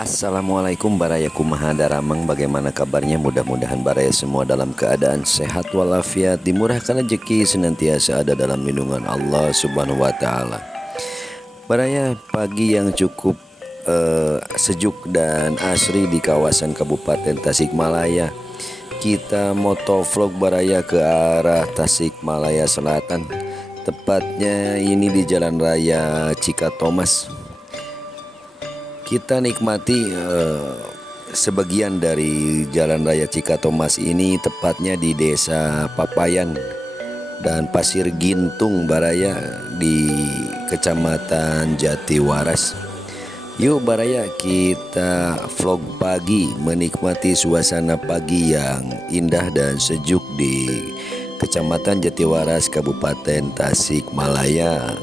Assalamualaikum baraya kumaha daramang, bagaimana kabarnya? Mudah-mudahan baraya semua dalam keadaan sehat walafiat, dimurahkan rezeki, senantiasa ada dalam lindungan Allah Subhanahu wa taala. Baraya pagi yang cukup sejuk dan asri di kawasan Kabupaten Tasikmalaya. Kita motovlog baraya ke arah Tasikmalaya Selatan. Tepatnya ini di Jalan Raya Cikatomas. Kita nikmati sebagian dari Jalan Raya Cikatomas ini, tepatnya di Desa Papayan dan Pasir Gintung Baraya di Kecamatan Jatiwaras. Yuk Baraya, kita vlog pagi menikmati suasana pagi yang indah dan sejuk di Kecamatan Jatiwaras, Kabupaten Tasikmalaya.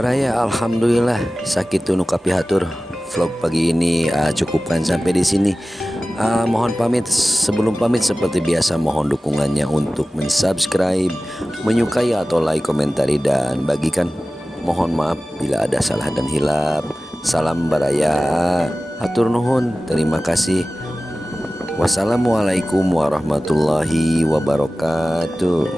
Baraya alhamdulillah sakit nu kapihatur. Vlog pagi ini cukupkan sampai di sini. Mohon pamit, sebelum pamit seperti biasa mohon dukungannya untuk mensubscribe, menyukai atau like, komentari dan bagikan. Mohon maaf bila ada salah dan hilap. Salam Baraya, hatur nuhun, terima kasih. Wassalamualaikum warahmatullahi wabarakatuh.